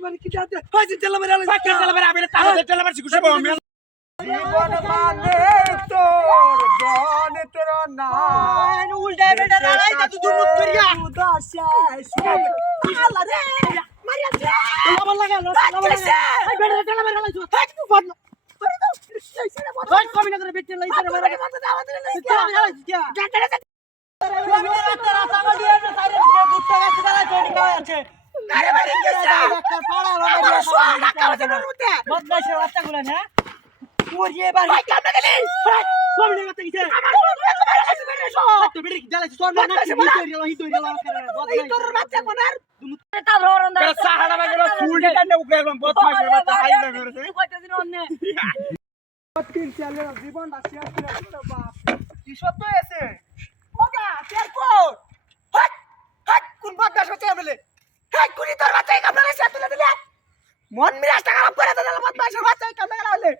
মানে কি জানতে হইছে তেল মেরে আলে তেল মেরে আমি তাহলে তেল মেরে শিখুছি আমি জীবন মানে তোর জন তোর নাম উল্টে বেটা লড়াই তা তুই মুখ করিয়া উদাসে আল্লাহ রে মারিয়া দে লাভ লাগা লাভ লাগা এই বেটা তেল মেরে আলে তুই বদ করে দাও ওই কবি না করে বেটা লাই তেল মেরে আমাদের লাই তেল মেরে আলে কি গাটা तेरा सामान दिया ना सारे गुट्टे का चला छोड़ के আছে আরে বাড়ি গেছে ডাক্তার পাড়া বাবা বদমাশ বাচ্চা গুলো না তোর ये बार ভাই কামে গেলি কম নে গতে গেছে আমার সব মেরে গেছে মেরে সব তো বেড়ি জ্বালা সর না হি তৈরি লাও করে বদমাশ তোর বাচ্চা কোনার তুমি তা রোরন দা সাহাড়া বাগের ফুল কানে উঠে গেলাম বদমাশ বাচ্চা হাই না করেছে কইতেছিস অন্য কতদিন চলে জীবন শেষ করে দিল বাপ কি সত্য আছে ওগা তের কোট হট হট কোন বদমাশ হচ্ছে বলে হট কুনি তোর বাচ্চা কামড়া সে তুলে দিলে মন মিরাজটা খারাপ করে দিল বদমাশের বাচ্চা কামড়া হলে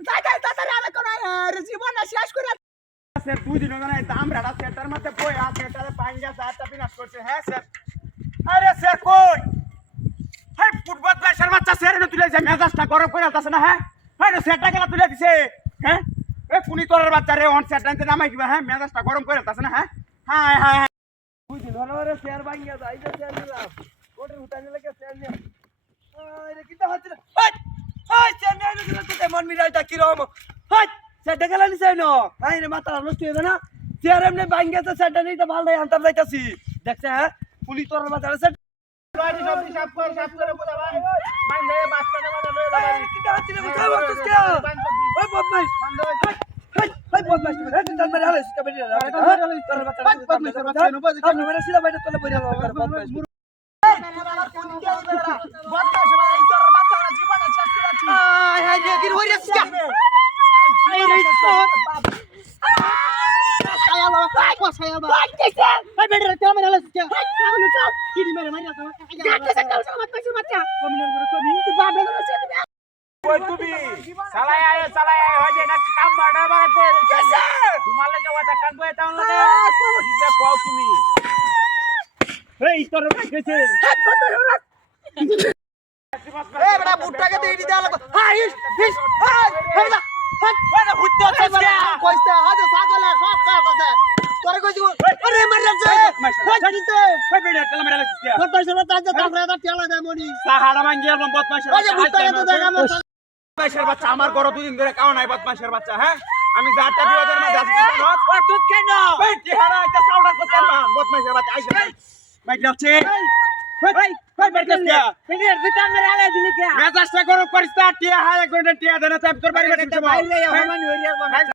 যাই যাই তাড়াতাড়ি আলে কোন আর জীবন শেষ করে স্যার দুই দিন হলো না দাম রাডা সেটার মধ্যে বই আছে সেটারে পাঙ্গা সাতটা বিনাশ করছে হ্যাঁ স্যার আরে স্যার কই হ্যাঁ ফুটবল প্লেয়ার বাচ্চা স্যার এনে তুলে যায় মেজাজটা গরম করে আলতাছ না হ্যাঁ হ্যাঁ সেটা গেলা তুলে দিছে হ্যাঁ এ কুনি তোর বাচ্চা রে অন সেটাতে নামাই দিবা হ্যাঁ মেজাজটা গরম করে আলতাছ না হ্যাঁ হায় হায় দুই দিন হলো রে স্যার ভাঙ্গা যায় যে স্যার নিলাম ওটা উঠানে লাগে স্যার নে আরে কিটা হচ্ছে ওই ওই স্যার নে দিতে মন মিরাজটা কি রকম হাই সেটা গেলা নিছে না হাই রে মাথা নষ্ট হইবে না স্যার এমনি ভাঙ্গা তো সেটা নিতে ভালো নাই আনতাম যাইতাছি দেখছ হ্যাঁ পুলি তোর বাচ্চা সেট রাইডি সব হিসাব করে বুঝা ভাই বাইন্দে বাচ্চাটা বাজা লয়ে লাগা কিটা হচ্ছে রে বুঝা বলছিস কে ওই বদমাইশ বন্ধ হই হই বদমাইশ রে তেল মেরে আলে সুকা বেরিয়ে তোর বাচ্চা বদমাইশ বাচ্চা নো মেরে সিধা বাইরে তোলে বেরিয়ে আলো বদমাইশ বুটটাকে দিয়ে দিতে আলো হাই হিস হাই হেলা হাই ওরে হুত্তে আছে কইতে হাজে ছাগলে সব কাটছে তোরে কইছি আরে মার যাচ্ছে হাই ছাড়িতে কই বেড়ে তেলা মেরে লাগছে বদমাশের বাচ্চা আছে তারপরে তো তেলা দেয় মনি সাহাড়া ভাঙ্গি এলাম বদমাশের বাচ্চা বুটটাকে তো দেখা বদমাশের বাচ্চা আমার ঘর দুদিন ধরে কাও নাই বদমাশের বাচ্চা হ্যাঁ আমি যাটা বিবাদের মধ্যে আছি কেন ও তুই কেন এই টিহারা এটা সাউডা করতে না বদমাশের বাচ্চা আইছে ভাই যাচ্ছে ভাই ভাই বেরকাস কে পেলের ভিতর মেরে আলে দিলি কে মেজাজটা গরম করিস তা টিয়া হায় এক ঘন্টা টিয়া দেনা চাপ তোর বাড়ি বেরকাস ভাই